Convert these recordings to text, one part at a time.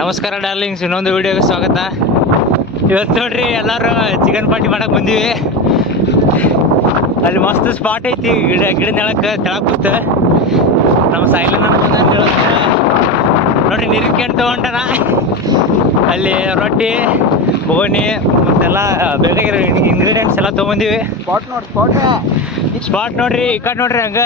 ನಮಸ್ಕಾರ ಡಾರ್ಲಿಂಗ್ಸ್, ಇನ್ನೊಂದು ವಿಡಿಯೋಗೆ ಸ್ವಾಗತ. ಇವತ್ತು ನೋಡ್ರಿ ಎಲ್ಲರೂ ಚಿಕನ್ ಪಾರ್ಟಿ ಮಾಡಕ್ಕೆ ಬಂದೀವಿ. ಅಲ್ಲಿ ಮಸ್ತ್ ಸ್ಪಾಟ್ ಐತಿ, ಗಿಡ ನೆಳಕ್ಕೆ ತೆಳಕ್ ಕೂತ ನಮ್ಮ ಸೈಲನ್ ನೋಡ್ರಿ ನೀರಿನ ತೊಗೊಂಡನ. ಅಲ್ಲಿ ರೊಟ್ಟಿ ಬೋನಿ ಮತ್ತೆಲ್ಲ ಬೇಕಾಗಿರೋ ಇಂಗ್ರೀಡಿಯೆಂಟ್ಸ್ ಎಲ್ಲ ತೊಗೊಂಬಂದೀವಿ. ಸ್ಪಾಟ್ ನೋಡ್ರಿ, ಈ ಕಡೆ ನೋಡ್ರಿ ಹಂಗ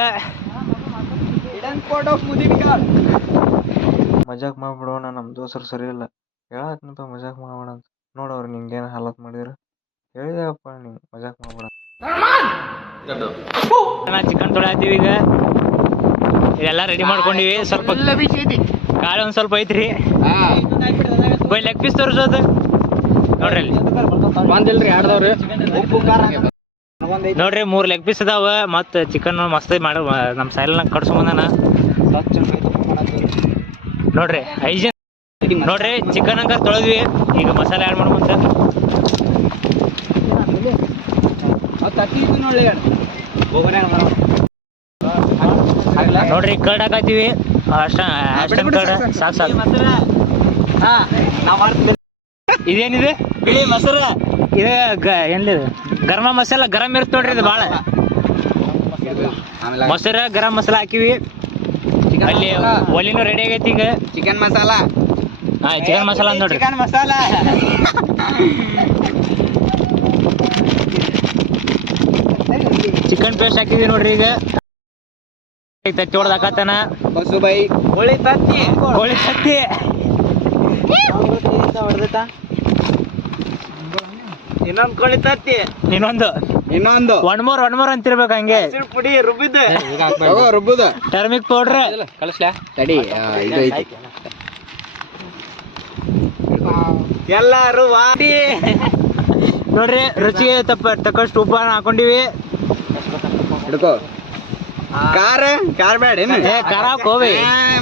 ಮಜಾಕ್ ಮಾಡ್ಬಿಡೋಣ. ನಮ್ಮ ದೋಸ್ತರು ಸರಿ ಇಲ್ಲ, ಹೇಳತ್ನಪ್ಪ ಮಜಾಕ್ ಮಾಡೋಣ ಅಂತ. ನೋಡವ್ರಿ ನಿಂಗೇನು ಹಾಲತ್ ಮಾಡಿದ್ರು, ಹೇಳಿದೆಪ್ಪ ನೀವು ಮಜಾಕ್ ಮಾಡ್ಬೇಡ. ಚಿಕನ್ ತೊಳೆತೀವಿ ಈಗ, ಇದೆಲ್ಲ ರೆಡಿ ಮಾಡ್ಕೊಂಡಿವಿ. ಸ್ವಲ್ಪ ಕಾಳು ಒಂದು ಸ್ವಲ್ಪ ಐತ್ರಿ. ಲೆಗ್ ಪೀಸ್ ತೋರಿಸೋದು ನೋಡ್ರಿ ಅಲ್ಲಿ ನೋಡ್ರಿ 3 ಲೆಗ್ ಪೀಸ್ ಅದಾವ. ಮತ್ತು ಚಿಕನ್ ಮಸ್ತ್ ಮಾಡಿ ನಮ್ಮ ಸೈಲನ್ನ ಕಡ್ಸ್ಕೊಂಬಂದಾನ ನೋಡ್ರಿ. ಹೈಜೀನ್ ನೋಡ್ರಿ. ಚಿಕನ್ ಅಂಕ ತೊಳೆದ್ವಿ, ಈಗ ಮಸಾಲೆ ಆ್ಯಡ್ ಮಾಡ್ಕೊಂತ ನೋಡ್ರಿ. ಕರ್ಡ್ ಹಾಕತ್ತೀವಿ ಅಷ್ಟ, ಸಾಕು ಸಾಕು. ಇದೇನಿದೆ ಬಿಳಿ ಮೊಸರು, ಇದು ಏನಿದೆ ಗರಂ ಮಸಾಲ, ಗರಂ ಇರುತ್ತೆ ನೋಡ್ರಿ. ಇದು ಭಾಳ ಮೊಸರು ಗರಂ ಮಸಾಲ ಹಾಕಿವಿ. ಅಲ್ಲಿ ಒಲಿನೂ ರೆಡಿ ಆಗೈತಿ ಈಗ. ಚಿಕನ್ ಮಸಾಲ, ಚಿಕನ್ ಮಸಾಲ ಅಂತ ನೋಡ್ರಿ. ಚಿಕನ್ ಮಸಾಲ ಚಿಕನ್ ಪೇಸ್ಟ್ ಹಾಕಿದ್ವಿ ನೋಡ್ರಿ. ಈಗ ತತ್ತಿ ಹೊಡೆದು ಹಾಕತ್ತಾನ ಬಸುಬೈ. ಕೋಳಿ ತತ್ತಿ, ಕೋಳಿ ತತ್ತಿ ಇನ್ನೊಂದು ಕೋಳಿ ತತ್ತಿ, ಇನ್ನೊಂದು ಒನ್ ಮೋರ್ ಅಂತಿರ್ಬೇಕು. ಹಂಗೆ ಪುಡಿ ರುಬ್ಬುದು ಟರ್ಮಿಕ್ ಪೌಡ್ರ್ ಕಳಿಸ್ಲಾ ತಡಿ. ಇದು ಐತಿ ಎಲ್ಲಾರು ವಾಟಿ ನೋಡ್ರಿ. ರುಚಿಗೆ ತಕ್ಕಷ್ಟು ಉಪ್ಪು ಹಾಕೊಂಡಿವಿ. ಹಿಡ್ಕೋ. ಖಾರ ಬೇಡ ಖಾರ ಹಾಕೋವಿ.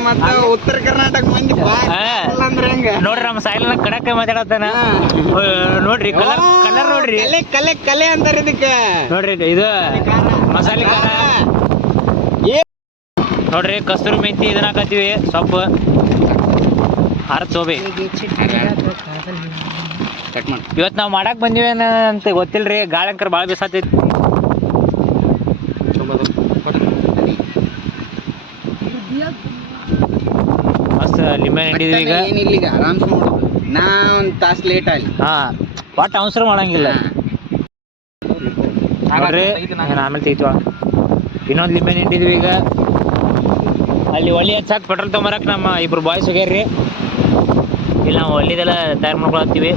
ಮತ್ತ ಉತ್ತರ ಕರ್ನಾಟಕ ಮಂದಿ ಅಂದ್ರೆ ಹೆಂಗ ನೋಡ್ರಿ, ನಮ್ಮ ಸೈಲನ್ನ ಕಡಕ್ಕೆ ಮಾತಾಡತ್ತಾನ ನೋಡ್ರಿ. ಕಲರ್ ನೋಡ್ರಿ, ಕಲೆ ಅಂತಾರ ಇದಕ್ಕೆ. ನೋಡ್ರಿ ಇದು ಮಸಾಲೆ ಖಾರ ನೋಡ್ರಿ. ಕಸ್ತೂರಿ ಮೆಂತಿ ಇದನ್ನ ಹಾಕತ್ತೀವಿ, ಸೊಪ್ಪು ಹರത്തോಬಿ. ಇವತ್ತು ನಾವು ಮಾಡಕ್ ಬಂದಿವಿ ಅಂತ ಗೊತ್ತಿಲ್ರಿ, ಗಾಳಂಕರ್ ಭಾಳ ಬಿಸಾತೈತಿ. ಮಸ್ತ್ ಲಿಂಬೆ ಹಿಂಡಿದ್ವಿ ಈಗ. ಏನಿಲ್ಲ, ಆರಾಮ್ಸೆ ಮಾಡೋದು. ನಾ ಒಂದು ತಾಸು ಲೇಟ್ ಆಗಲಿ. ಒಟ್ಟು ಅವಸರ ಮಾಡಂಗಿಲ್ಲ ನೋಡ್ರಿ. ಆಮೇಲೆ ತೆಗಿತೀವ. ಇನ್ನೊಂದು ಲಿಂಬೆ ಹಿಂಡಿದ್ವಿ ಈಗ. ಅಲ್ಲಿ ಒಲಿ ಹಚ್ಚಾಕ ಪೆಟ್ರೋಲ್ ತೊಗೊಂಬರಕ್ಕೆ ನಮ್ಮ ಇಬ್ರು ಬಾಯ್ಸ್ ಹೋಗ್ಯಾರ್ರಿ. ಇಲ್ಲಿ ನಾವು ಒಲಿದೆಲ್ಲ ತಯಾರು ಮಾಡ್ಕೊಳತ್ತೀವಿ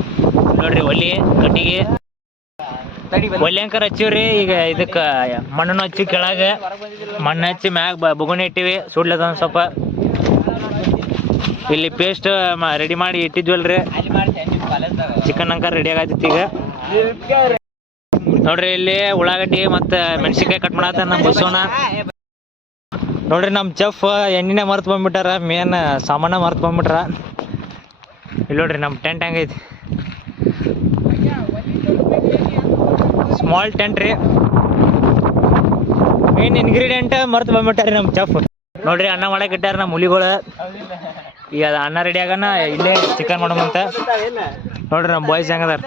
ನೋಡ್ರಿ. ಒಲಿ ಕಟ್ಟಿಗೆ ಒಲಿ ಅಂಕರ್ ಹಚ್ಚಿವ್ರಿ. ಈಗ ಇದಕ್ಕೆ ಮಣ್ಣನ್ನು ಹಚ್ಚಿ, ಕೆಳಗೆ ಮಣ್ಣು ಹಚ್ಚಿ, ಮ್ಯಾಗ ಬುಗುಣಿ ಇಟ್ಟಿವಿ ಸುಡ್ಲದ ಒಂದು ಸ್ವಲ್ಪ. ಇಲ್ಲಿ ಪೇಸ್ಟ್ ರೆಡಿ ಮಾಡಿ ಇಟ್ಟಿದ್ವಲ್ರಿ. ಚಿಕನ್ ಅಂಕರ್ ರೆಡಿ ಆಗತ್ತೈತಿ ಈಗ ನೋಡ್ರಿ. ಇಲ್ಲಿ ಉಳ್ಳಾಗಡ್ಡಿ ಮತ್ತು ಮೆಣಸಿನ್ಕಾಯಿ ಕಟ್ ಮಾಡತ್ತ ನಮ್ಮ ಬಸವನ ನೋಡ್ರಿ. ನಮ್ಮ ಚೆಫ್ ಎಣ್ಣಿನೇ ಮರ್ತು ಬಂದ್ಬಿಟ್ಟಾರ, ಮೇನ್ ಸಾಮಾನ ಮರ್ತು ಬಂದ್ಬಿಟ್ರ. ಇಲ್ಲಿ ನೋಡ್ರಿ ನಮ್ಮ ಟೆಂಟ್ ಹೆಂಗೈತಿ, ಸ್ಮಾಲ್ ಟೆಂಟ್ ರೀ. ಮೇನ್ ಇಂಗ್ರೀಡಿಯೆಂಟ್ ಮರ್ತು ಬಂದ್ಬಿಟ್ಟಾರಿ ನಮ್ಮ ಚೆಫ್ ನೋಡ್ರಿ. ಅನ್ನ ಮಾಡಕ್ಕೆ ಇಟ್ಟಾರ ನಮ್ಮ ಹುಲಿಗಳು. ಈಗ ಅದು ಅನ್ನ ರೆಡಿ ಆಗೋಣ, ಇಲ್ಲೇ ಚಿಕನ್ ಮಾಡೋಮಂತ ನೋಡ್ರಿ. ನಮ್ಮ ಬಾಯ್ಸ್ ಹೆಂಗದಾರ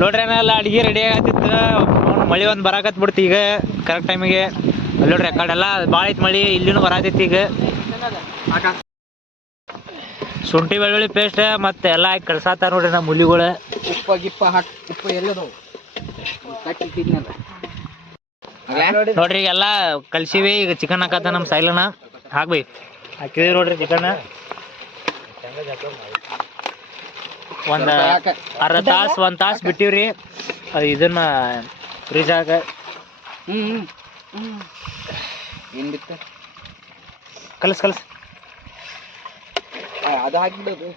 ನೋಡ್ರಿ. ಏನೆಲ್ಲ ಅಡುಗೆ ರೆಡಿ ಆಗತ್ತಿತ್ತು. ಮಳೆ ಒಂದು ಬರಾಕತ್ ಬಿಡ್ತಿ ಈಗ ಕರೆಕ್ಟ್ ಟೈಮಿಗೆ. ಅಲ್ಲಿ ನೋಡ್ರಿ, ಆ ಕಡೆ ಎಲ್ಲ ಭಾಳ ಐತಿ ಮಳೆ, ಇಲ್ಲಿನೂ ಬರಾತೈತಿ ಈಗ. ಶುಂಠಿ ಬೆಳ್ಳುಳ್ಳಿ ಪೇಸ್ಟ್ ಮತ್ತೆ ಎಲ್ಲ ಹಾಕಿ ಕಳ್ಸಾತಾರ ನೋಡ್ರಿ ನಮ್ಮ ಹುಲಿಗಳು. ಉಪ್ಪು ಎಲ್ಲದು ನೋಡ್ರಿ. ಈಗೆಲ್ಲ ಕಲ್ಸಿವಿ. ಈಗ ಚಿಕನ್ ಹಾಕತ್ತ ನಮ್ಮ ಸೈಲನ ಹಾಕ್ಬಿ. ಹಾಕಿದ್ವಿ ನೋಡ್ರಿ ಚಿಕನ್. ಒಂದು ಅರ್ಧ ತಾಸು 1 ತಾಸು ಬಿಟ್ಟಿವ್ರಿ. ಅದು ಇದನ್ನ ಫ್ರಿಜ್ ಹಾಕ. ಏನು ಬಿತ್ತು ಕಲಸ್ ಅದು ಹಾಕಿಬಿಡೋದು.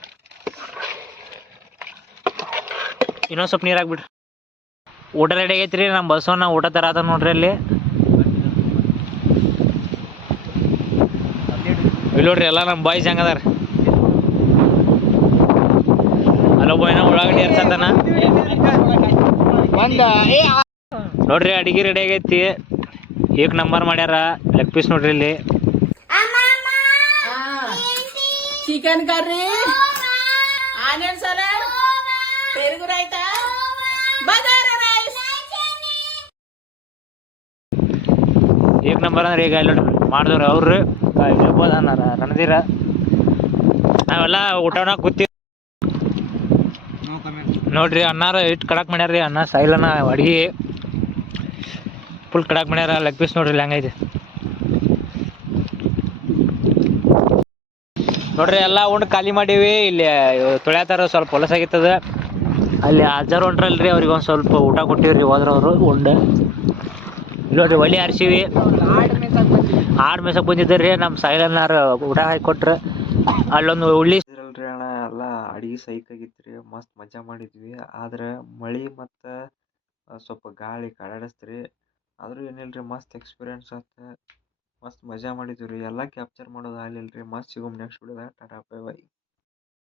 ಇನ್ನೊಂದು ಸ್ವಲ್ಪ ನೀರು ಹಾಕ್ಬಿಡ್ರಿ. ಊಟ ರೆಡಿ ಆಗೈತ್ರಿ. ನಮ್ಮ ಬಸವನ ಊಟ ತರತ ನೋಡ್ರಿ. ಅಲ್ಲಿ ಇಲ್ಲಿ ನೋಡ್ರಿ ಎಲ್ಲ ನಮ್ಮ ಬಾಯ್ಸ್ ಹೆಂಗದಾರ. ಅಲ್ಲೊಬ್ಬ ಏನೋ ಉಳ್ಳಾಗಡ್ಡಿ ಎರ್ಸತ್ತಾನ ನೋಡ್ರಿ. ಅಡಿಗೆ ರೆಡಿ ಆಗೈತಿ, 1 ನಂಬರ್ ಮಾಡ್ಯಾರ. ಲೆಗ್ ಪೀಸ್ ನೋಡ್ರಿ. ಇಲ್ಲಿ చికెన్ కర్రీ ఆనియన్ సలాడ్ పెరుగు రైతా బగారా రైస్ ಏಕ್ ನಂಬರ್ ಅಂದ್ರೆ ಈಗ ಇಲ್ಲಿ ಮಾಡಿದವ್ರು ಅವ್ರು ಇರ್ಬೋದು ಅನ್ನಾರ ರಣದೀರ ನಾವೆಲ್ಲ ಊಟನ ಕೂತಿ ನೋಡ್ರಿ ಅನ್ನಾರ ಇಟ್ಟು ಕಡಕ್ ಮಾಡ್ಯಾರ್ರಿ ಅನ್ನ ಸೈಲನ ಅಡ್ಗಿ ಫುಲ್ ಕಡಕ್ ಮಾಡ್ಯಾರ ಲೆಗ್ ಪೀಸ್ ನೋಡ್ರಿ ಇಲ್ಲಿ ಹಂಗೈತಿ ನೋಡ್ರಿ ಎಲ್ಲ ಉಂಡು ಖಾಲಿ ಮಾಡೀವಿ ಇಲ್ಲಿ ತೊಳ್ಯಾತಾರ ಸ್ವಲ್ಪ ಹೊಲಸಾಗಿತ್ತದ ಅಲ್ಲಿ ಅಜ್ಜಾರು ಹೊಂಟ್ರಲ್ರಿ ಅವ್ರಿಗೆ ಒಂದು ಸ್ವಲ್ಪ ಊಟ ಕೊಟ್ಟಿವ್ರಿ ಹೋದ್ರವ್ರು ಉಂಡು ನೋಡ್ರಿ ಒಳ್ಳೆ ಆರ್ಸಿವಿ ಆಡ್ ಮೇಸಕ್ ಬಂದಿದ್ದಾರ್ರಿ ನಮ್ಮ ಸೈಲನ್ನಾರ ಊಟ ಹಾಕಿ ಕೊಟ್ರ ಅಲ್ಲೊಂದು ಉಳ್ಳಿ ಇದ್ರಲ್ರಿ ಅಣ್ಣ ಎಲ್ಲ ಅಡಿಗೆ ಸೈಕಾಗಿತ್ರಿ ಮಸ್ತ್ ಮಜಾ ಮಾಡಿದ್ವಿ ಆದ್ರೆ ಮಳಿ ಮತ್ತು ಸ್ವಲ್ಪ ಗಾಳಿ ಕಡಾಡಿಸ್ತ್ರಿ ಆದ್ರೂ ಏನಿಲ್ರಿ ಮಸ್ತ್ ಎಕ್ಸ್ಪೀರಿಯನ್ಸ್ ಆತ ಮಸ್ತ್ ಮಜಾ ಮಾಡಿದ್ವಿ ರೀ ಎಲ್ಲ ಕ್ಯಾಪ್ಚರ್ ಮಾಡೋದು ಆಗ್ಲಿಲ್ರಿ ಮಸ್ತ್ ಸಿಗೋಮ್ ನೆಕ್ಸ್ಟ್ ವಿಡಿಯೋದಾಗ ಟಾಟಾ ಬೈ ಬೈ